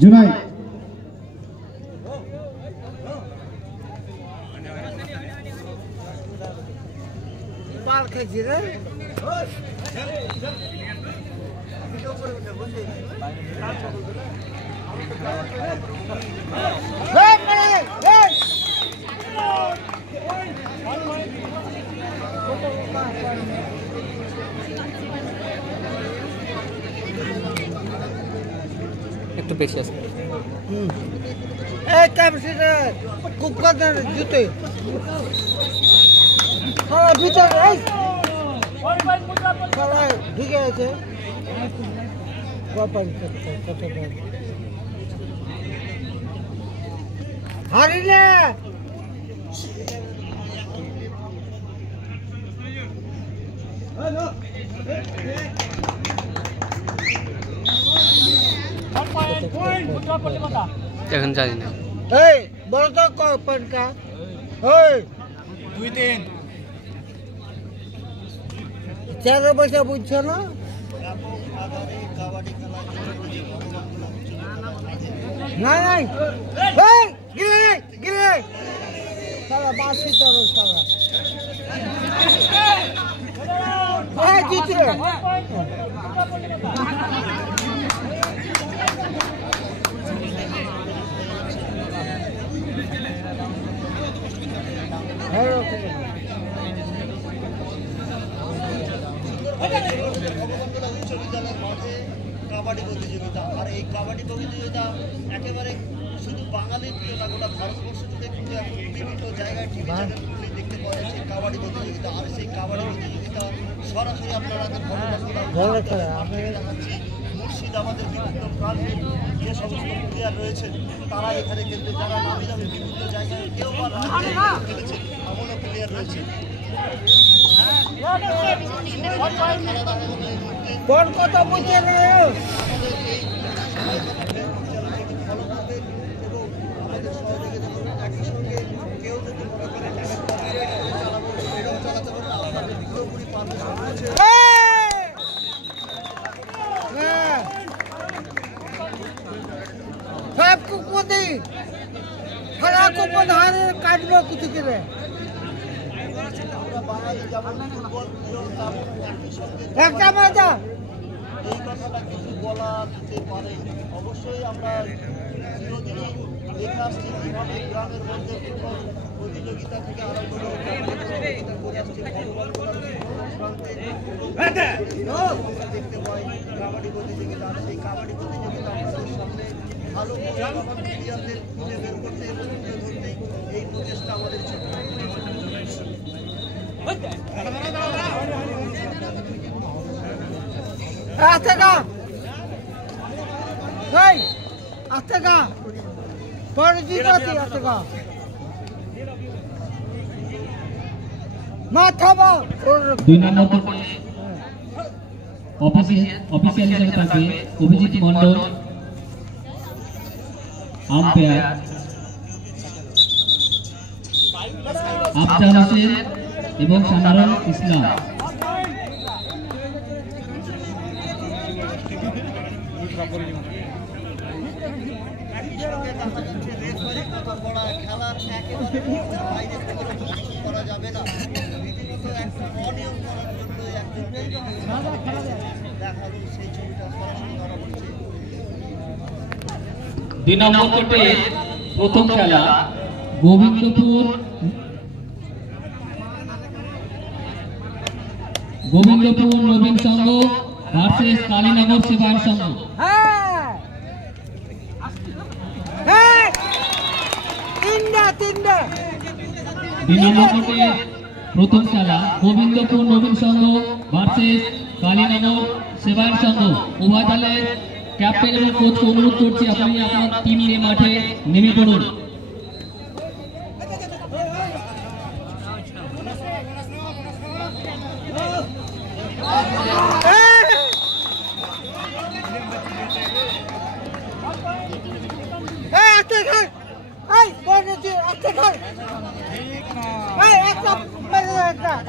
জুনাই পাল খেয়েছি রে একটু বেশি আছে এই ক্যাপসিটা কুকুরের জুতে সারা ভিতরে এই সারা ঢুকে আছে হারিলে এখন জানি না এই বলো তো পয়েন্টটা এই 2-3 চার পয়সা বুঝছো না নাই নাই এই গিলে গিলে সারা বাসি তোর সারা এই জিতরে কাবাডি প্রতিযোগিতা আর এই কাবাডি প্রতিযোগিতা একেবারে শুধু বাঙালির প্রিয় না গোটা ভারতবর্ষ জুড়ে কিন্তু বিভিন্ন জায়গায় টিভি চ্যানেলগুলি দেখতে পাওয়া যাচ্ছে কাবাডি প্রতিযোগিতা আর সেই কাবাডি প্রতিযোগিতা সরাসরি আপনারা দেখাচ্ছি মুর্শিদাবাদের বিভিন্ন প্রান্তে যে সমস্ত প্লেয়ার রয়েছেন তারা এখানে কিন্তু যারা নামি দামি বিভিন্ন জায়গায় কেউ বা খেলেছে এমনও প্লেয়ার রয়েছে কোন কথা বুঝে না সব কুকুদি সারা কুকুর ধারে কাটবে কিছু করে একটা মজা এই কথাটা কিছু বলা যেতে পারে অবশ্যই আমরা চিরদিনই দেখে আসছি কীভাবে গ্রামের মধ্যে ফুটবল প্রতিযোগিতা থেকে আরম্ভ করে প্রতিযোগিতা করে আসছে দেখতে পাই কাবাডি প্রতিযোগিতা আর সেই কাবাডি প্রতিযোগিতা আমাদের সামনে ভালো প্লেয়ারদের খুঁজে বের করতে এবং তুলে ধরতে এই প্রচেষ্টা আমাদের ছিল আস্তে গা এই আস্তে গা পরে জিতাতি আস্তে গা মাথা বা 2 নম্বর অফিসিয়াল হিসেবে থাকবে অভিজিৎ মণ্ডল আম্পায়ার আফজাল হোসেন এবং সানারুল ইসলাম খেলার একেবারে বাইরে থেকে কিছু করা যাবে না রীতিমতো একটা অনিয়ম করার জন্য একজনকে দেখালো সেই ছবিটা সরাসরি ধরা পড়ছে 2 নম্বর কোর্টে প্রথম খেলা গোবিন্দপুর নবীন সংঘ ভার্সেস কালীনগর সেবায়ন সংঘ তিনটা 2 নম্বর কোর্টে প্রথম খেলা গোবিন্দপুর নবীন সংঘ ভার্সেস কালীনগর সেবায়ন সংঘ উভয় দলের ক্যাপ্টেন এবং কোচকে অনুরোধ করছি আপনি আপনার টিম নিয়ে মাঠে নেমে পড়ুন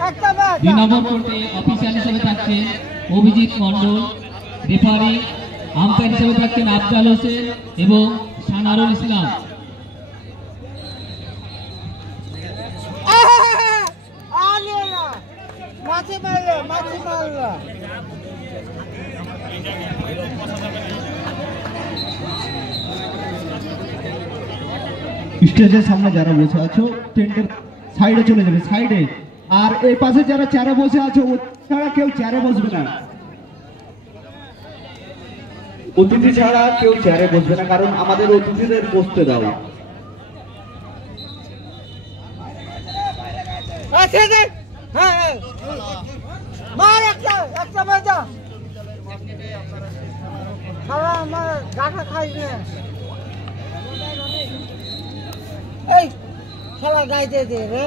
একটা 2 নম্বর কোর্টে অফিসিয়াল হিসেবে থাকছে অভিজিৎ মণ্ডল রেফারি আফজাল হোসেন এবং সানারুল ইসলাম 3 নম্বর কোর্টে প্রথম খেলা গোবিন্দপুর নবীন সংঘ ভার্সেস কালীনগর সেবায়ন সংঘ উভয় দলের ক্যাপ্টেন এবং কোচকে অনুরোধ করছি আপনি আপনার টিম নিয়ে মাঠে নেমে পড়ুন রেফারি আম্পায়ার হিসেবে থাকছেন আফজাল হোসেন এবং সানারুল ইসলাম। মাঝে মারলো স্টেজের সামনে যারা বসে আছো টেন্টের সাইডে চলে যাবে, সাইডে। আর এই পাশে যারা চেয়ারে বসে আছো ছাড়া কেউ চেয়ারে বসবে না, অতিথি ছাড়া কেউ চেয়ারে বসবে না, কারণ আমাদের অতিথিদের বসতে দাও। হ্যাঁ মার একটা বাজা খাওয়া আমার ডাটা খাই না এই খেলা গাইতে দে রে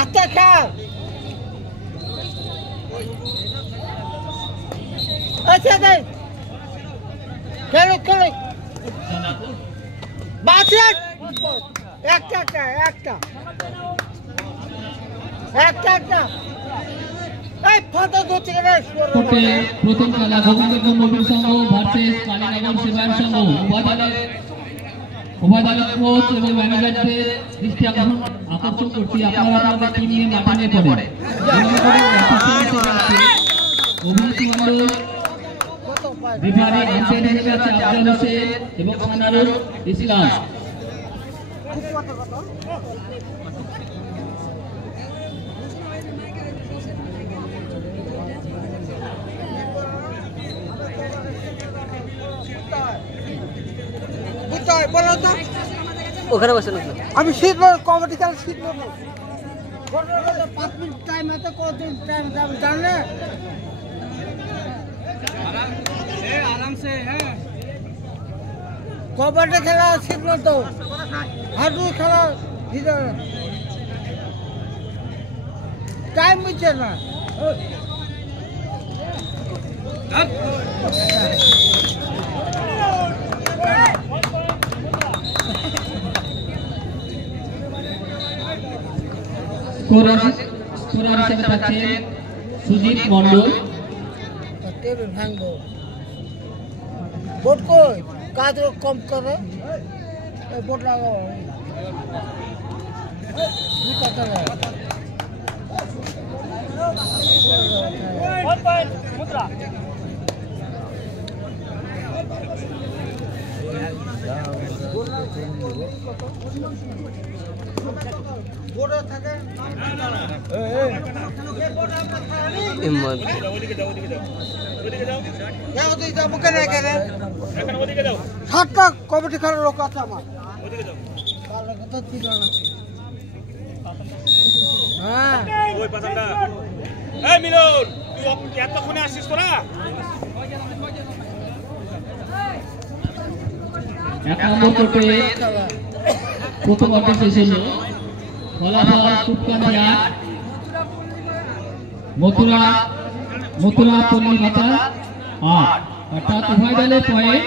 আচ্ছা খাও আচ্ছা দে খেলো বাচ্চা একটা এই ফটো ধরতে গেলে প্রথম খেলা গোবিন্দপুর নবীন সংঘ ভার্সেস কালীনগর সেবায়ন সংঘ। উভয় দলের কোচ এবং ম্যানেজারদের দৃষ্টি আকর্ষণ করছি, আপনারা আপনাদের টিম নিয়ে মাঠে নেমে পড়ে। অভিজিৎ মন্ডল রেফারি, আম্পায়ার হিসেবে আছে আফজাল হোসেন এবং সানারুল ইসলাম। ওখানে বসে না, আমি সিট নেব, কমিটি খেলা সিট নেব। 5 মিনিট টাইম আছে, কতদিন টাইম যাবে জানে আরামসে। হ্যাঁ কবাডি খেলা সিট নেব তো, হাডু খেলা টাইম মিলছে না। স্কোরার হিসেবে থাকছেন সুজিত মন্ডল। টেবিল ভাঙবো বোর্ড কই কাজ কম করে বোর্ড লাগাও মুদ্রা সাতটা কমিটি খেলার লোক আছে আমার। প্রথম অর্ধ শেষ হলো, ফলাফল সুপকান্দি 8, মথুরা পল্লী ভাতা 8, অর্থাৎ উভয় দলের পয়েন্ট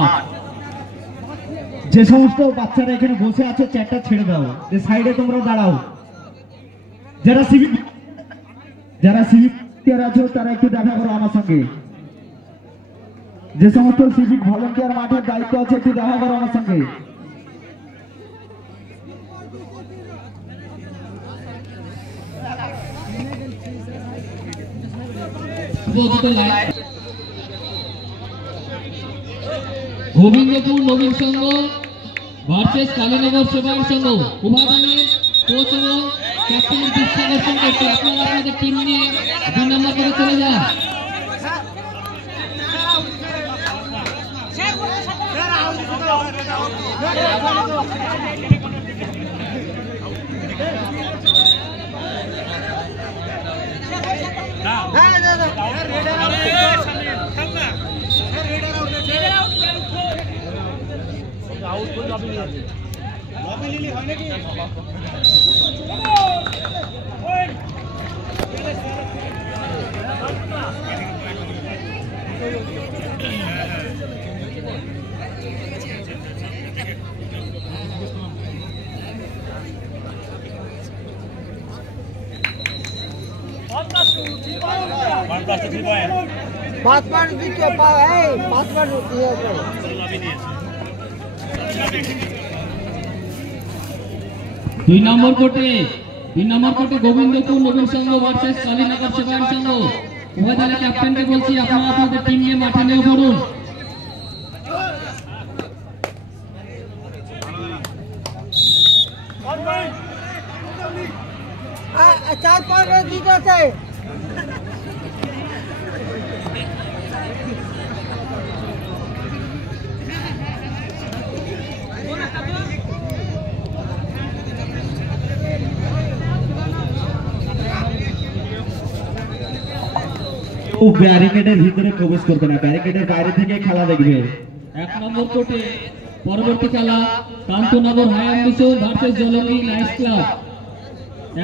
8। যে সমস্ত বাচ্চারা এখানে বসে আছে চেয়ারটা ছেড়ে দাও, যে সাইডে তোমরা দাঁড়াও। যারা সিভিক আছো তারা একটু দেখা করো আমার সঙ্গে। যে সমস্ত সিভিক ভলান্টিয়ার মাঠের দায়িত্ব আছে একটু দেখা করো আমার সঙ্গে। গোবিন্দপুর নবীন সংঘ ভার্সেস কালীনগর সেবায়ন সংঘ। উভয় দলের কোচ এবং ক্যাপ্টেনের দৃষ্টি আকর্ষণ করছে, আপনারা আপনাদের টিম নিয়ে 2 নম্বর করে চলে যান। পাঁচ বার দিতে পাঁচ বার দিয়ে দুই নম্বর কোর্টে গোবিন্দপুর নবীন সংঘ ভার্সেস কালীনগর সেবায়ন সংঘ। উভয় দলের ক্যাপ্টেনকে বলছি আপনারা আপনাদের টিম নিয়ে মাঠে নেমে পড়ুন। চার পাঁচ দিতে আছে। ব্যারিকেডের ভিতরে প্রবেশ করবে না, ব্যারিকেডের বাইরে থেকে খেলা দেখবে। 1 নম্বর কোর্টে পরবর্তী খেলা Kantanagar higher mission versus Jalangi night club.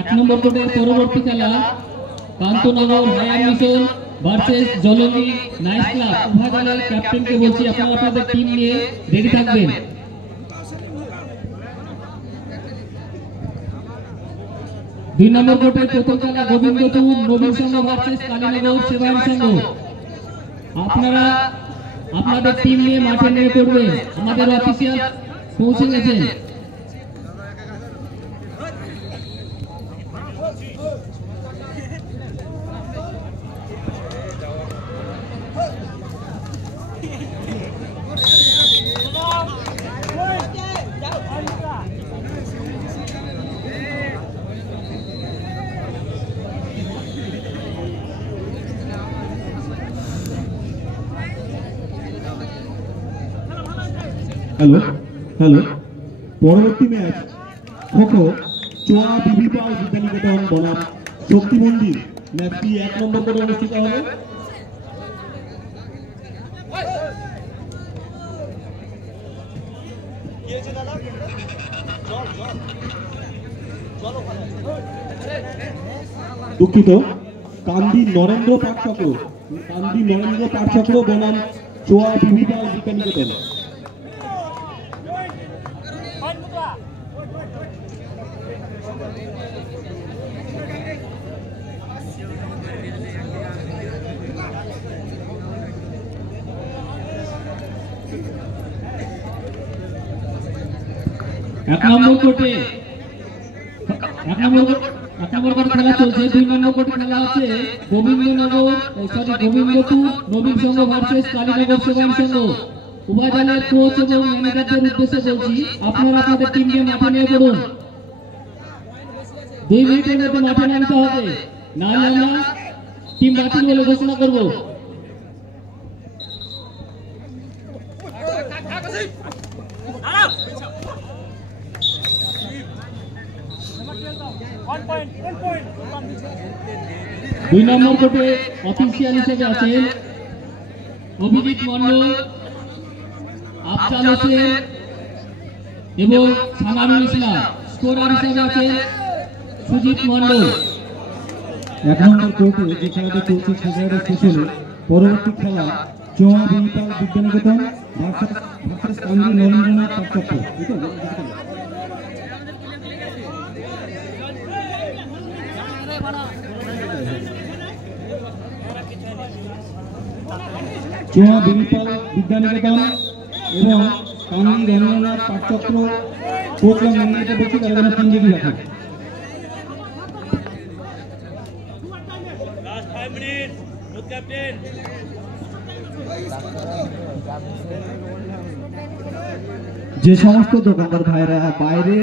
1 number কোর্টের পরবর্তী খেলা Kantanagar higher mission versus Jalangi night club. উভয় দলের ক্যাপ্টেনকে বলছি আপনারা আপনাদের টিম নিয়ে রেডি থাকবেন। 2 নম্বর কোর্টের প্রথম খেলা গোবিন্দপুর নবীন সংঘ ভার্সেস কালীনগর সেবায়ন সংঘ। আপনারা আপনাদের টিম নিয়ে মাঠে নেমে পড়বেন। আমাদের অফিসিয়াল পৌঁছে গেছেন। হ্যালো হ্যালো পরবর্তী ম্যাচ খোখো চোয়া বিবি পাল বিদ্যানিকেতন বনাম শক্তি মন্দির। ম্যাচটি 1 নম্বর করে অনুষ্ঠিত হবে। দুঃখিত, কান্দি নরেন্দ্র পাঠচক্র বনাম চোয়া বিবি পাল বিদ্যানিকেতন। এক নম্বর কোর্টে খেলা চলছে। 2 নম্বর কোর্টে খেলা আছে গোবিন্দপুর নবীন সংঘ ভার্সেস কালীনগর সেবায়ন সংঘ। উভয় দলের কোচ এবং ম্যানেজারদের উদ্দেশ্যে বলছি আপনারা আপনাদের টিমকে মাঠে নিয়ে পড়ুন। 2 মিনিটের মধ্যে মাঠে নামতে হবে, নাহলে আমরা টিম বাতিল বলে ঘোষণা করব। দুই নম্বর কোর্টে অফিসিয়াল হিসেবে আছেন অভিজিৎ মন্ডল, আফজাল হোসেন এবং সানারুল ইসলাম। স্কোরার হিসেবে আছেন সুজিত মন্ডল। 1 নম্বর কোর্টে যে খেলাটা চলছে সে খেলাটা শেষ হলে পরবর্তী খেলা চোয়া বিবি পাল বিদ্যানিকেতন ভার্সেস কান্দি নরেন্দ্রনাথ পাঠচক্র। চোয়া বিবি পাল বিদ্যানিকেতন এবং কান্দি রবীন্দ্রনাথ পাঠচক্র কোচ এবং ম্যানেজারকে বলছি তারা যেন টিম রেডি রাখে। যে সমস্ত দোকানদার ভাইরা বাইরে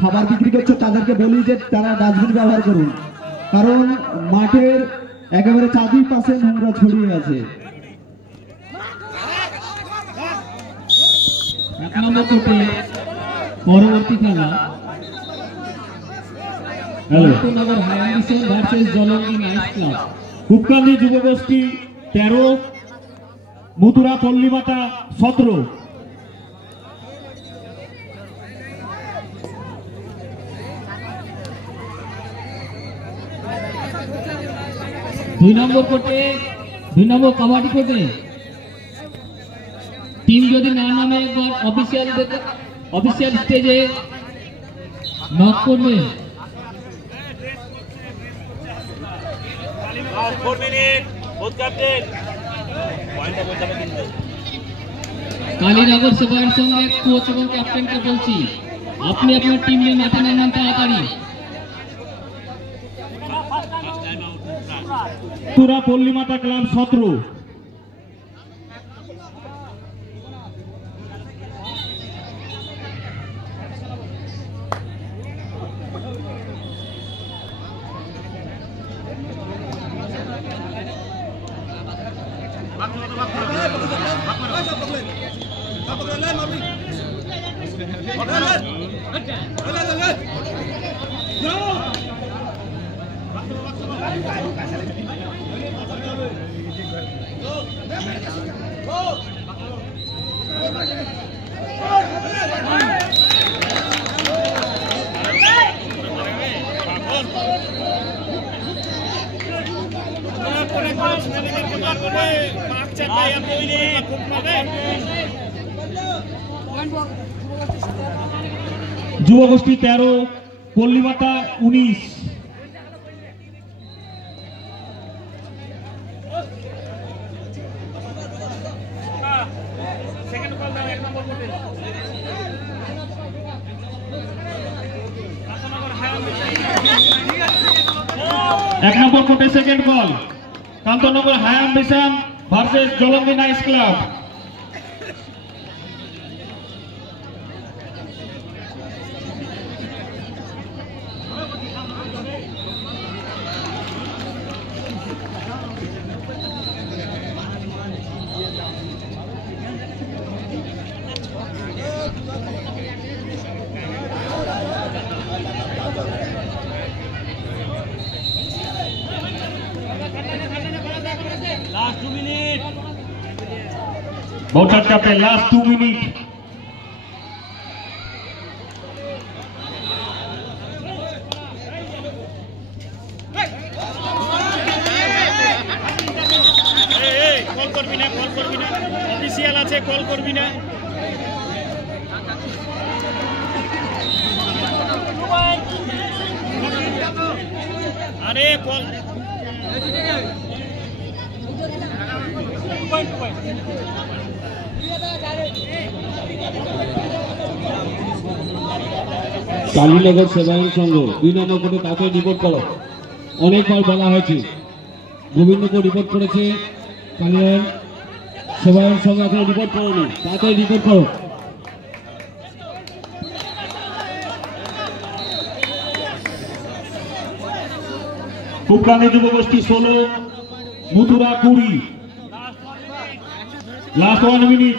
খাবার বিক্রি করছে তাদেরকে বলি যে তারা ডাস্টবিন ব্যবহার করুন, কারণ মাঠের একেবারে চারপাশে নোংরা ছড়িয়ে আছে। 1 নম্বর কোর্টে পরবর্তী খেলা Kantanagar higher mission versus Jalangi night club. Kupkandi যুবগোষ্ঠী 13, মথুরা পল্লীমাতা 17। 2 নম্বর কোর্টে 2 নম্বর কাবাডি কোর্টে টিম যদি না নামে একবার অফিসিয়াল স্টেজে নক করবে। কালীনগর সেবায়ের সঙ্গে কোচ এবং ক্যাপ্টেনকে বলছি, আপনি আপনার টিম নিয়ে মাঠে নামান তাড়াতাড়ি। পুরা পল্লীমাতা ক্লাব 17। যুবগোষ্ঠী 13, পল্লীমাতা 19। এক নম্বর কোর্টে সেকেন্ড বল, কান্তনগর হায়াম বিশাম versus Jalangi night club. Bouncers captain, last 2 minutes. Call করবি না, অফিসিয়াল আছে, কল করবি না। আরে কল কালীনগর সেবায়ন সংঘ 2 নম্বর কোর্টে তাকে রিপোর্ট করো। অনেকবার বলা হয়েছে, গোবিন্দপুর রিপোর্ট করেছে, কালীনগর সেবায়ন সংঘ এখন রিপোর্ট করেনি, তাকে রিপোর্ট করো। কুপকান্দি যুবগোষ্ঠী 16, মুতুরা 20। Last 1 minute.